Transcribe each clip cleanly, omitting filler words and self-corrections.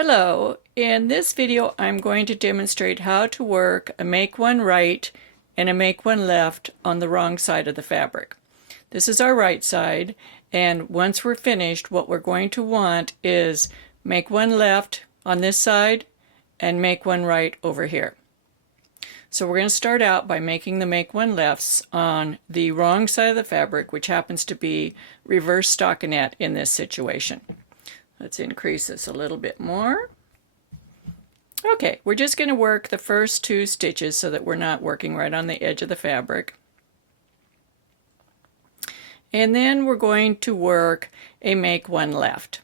Hello, in this video I'm going to demonstrate how to work a make one right and a make one left on the wrong side of the fabric. This is our right side, and once we're finished what we're going to want is make one left on this side and make one right over here. So we're going to start out by making the make one lefts on the wrong side of the fabric, which happens to be reverse stockinette in this situation. Let's increase this a little bit more. Okay, we're just going to work the first two stitches so that we're not working right on the edge of the fabric. And then we're going to work a make one left.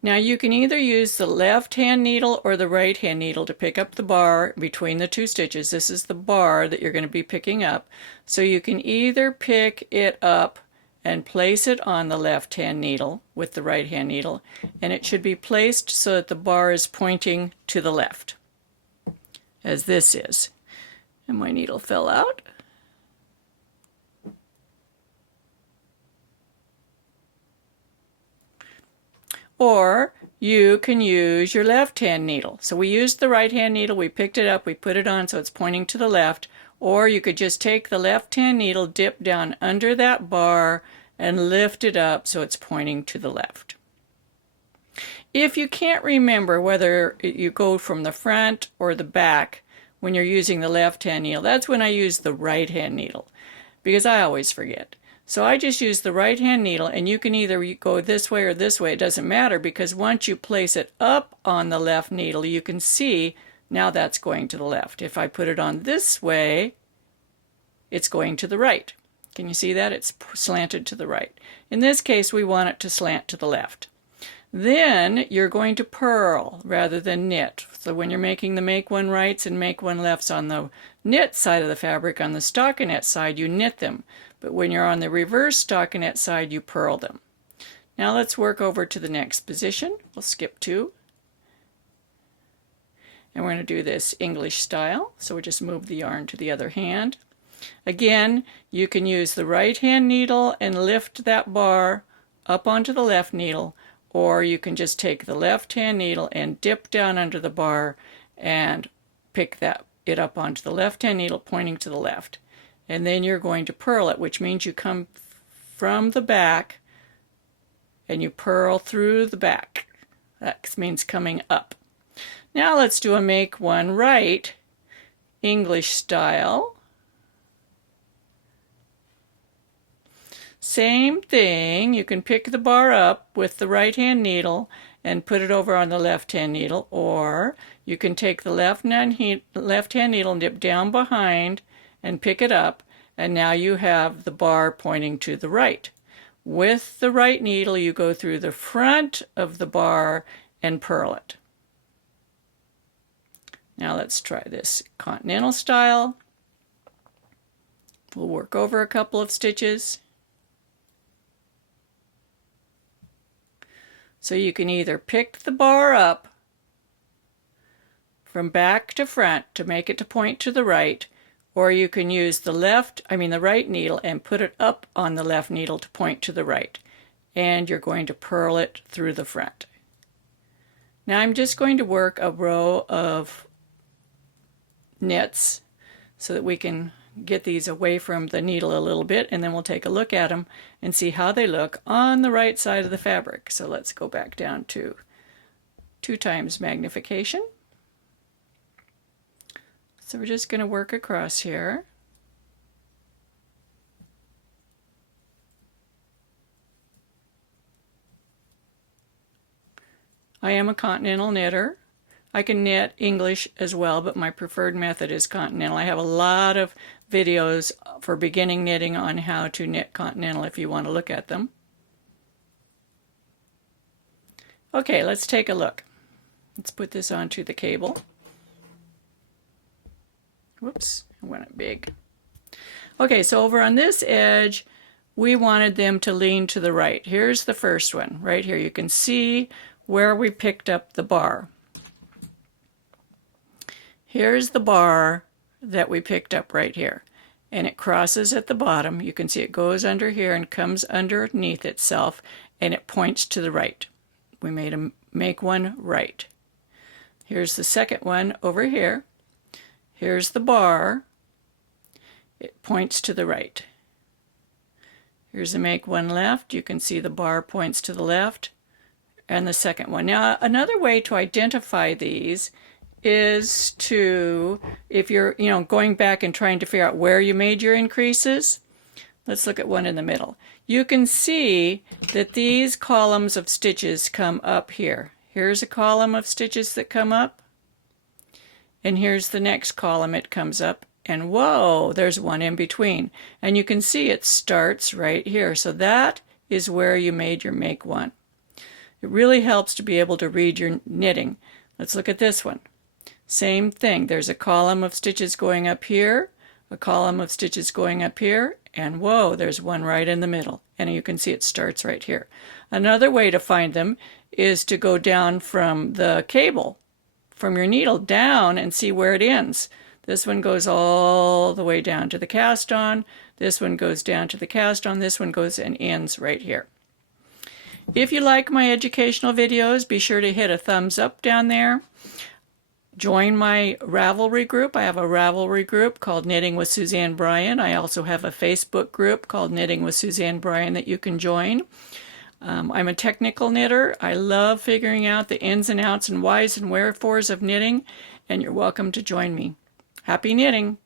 Now you can either use the left hand needle or the right hand needle to pick up the bar between the two stitches. This is the bar that you're going to be picking up. So you can either pick it up and place it on the left hand needle with the right hand needle, and it should be placed so that the bar is pointing to the left, as this is. And my needle fell out. Or you can use your left hand needle. So we used the right hand needle, we picked it up, we put it on so it's pointing to the left. Or you could just take the left hand needle, dip down under that bar, and lift it up so it's pointing to the left. If you can't remember whether you go from the front or the back when you're using the left hand needle, that's when I use the right hand needle, because I always forget. So I just use the right hand needle, and you can either go this way or this way. It doesn't matter, because once you place it up on the left needle, you can see now that's going to the left. If I put it on this way, it's going to the right. Can you see that? It's slanted to the right. In this case, we want it to slant to the left. Then you're going to purl rather than knit. So when you're making the make one rights and make one lefts on the knit side of the fabric, on the stockinette side, you knit them. But when you're on the reverse stockinette side, you purl them. Now let's work over to the next position. We'll skip 2. And we're going to do this English style. So we just move the yarn to the other hand. Again, you can use the right hand needle and lift that bar up onto the left needle, or you can just take the left hand needle and dip down under the bar and pick it up onto the left hand needle pointing to the left. And then you're going to purl it, which means you come from the back and you purl through the back. That means coming up. Now let's do a make one right English style. Same thing, you can pick the bar up with the right hand needle and put it over on the left hand needle, or you can take the left hand needle and dip down behind and pick it up, and now you have the bar pointing to the right. With the right needle you go through the front of the bar and purl it. Now let's try this continental style. We'll work over a couple of stitches. So you can either pick the bar up from back to front to make it to point to the right, or you can use the right needle and put it up on the left needle to point to the right. And you're going to purl it through the front. Now I'm just going to work a row of knits so that we can get these away from the needle a little bit, and then we'll take a look at them and see how they look on the right side of the fabric. So let's go back down to 2 times magnification. So we're just going to work across here. I am a continental knitter. I can knit English as well, but my preferred method is continental. I have a lot of videos for beginning knitting on how to knit continental if you want to look at them. Okay, let's take a look. Let's put this onto the cable. Whoops, I went it big. Okay, so over on this edge, we wanted them to lean to the right. Here's the first one, right here. You can see where we picked up the bar. Here's the bar that we picked up right here, and it crosses at the bottom. You can see it goes under here and comes underneath itself, and it points to the right. We made a make one right. Here's the second one over here. Here's the bar. It points to the right. Here's the make one left. You can see the bar points to the left. And the second one. Now, another way to identify these is to, if you're, going back and trying to figure out where you made your increases, let's look at one in the middle. You can see that these columns of stitches come up here. Here's a column of stitches that come up, and here's the next column it comes up, and whoa, there's one in between. And you can see it starts right here. So that is where you made your make one. It really helps to be able to read your knitting. Let's look at this one. Same thing. There's a column of stitches going up here, a column of stitches going up here, and whoa, there's one right in the middle. And you can see it starts right here. Another way to find them is to go down from the cable, from your needle down, and see where it ends. This one goes all the way down to the cast on. This one goes down to the cast on. This one goes and ends right here. If you like my educational videos, be sure to hit a thumbs up down there. Join my Ravelry group. I have a Ravelry group called Knitting with Suzanne Bryan. I also have a Facebook group called Knitting with Suzanne Bryan that you can join. I'm a technical knitter. I love figuring out the ins and outs and whys and wherefores of knitting, and you're welcome to join me. Happy knitting!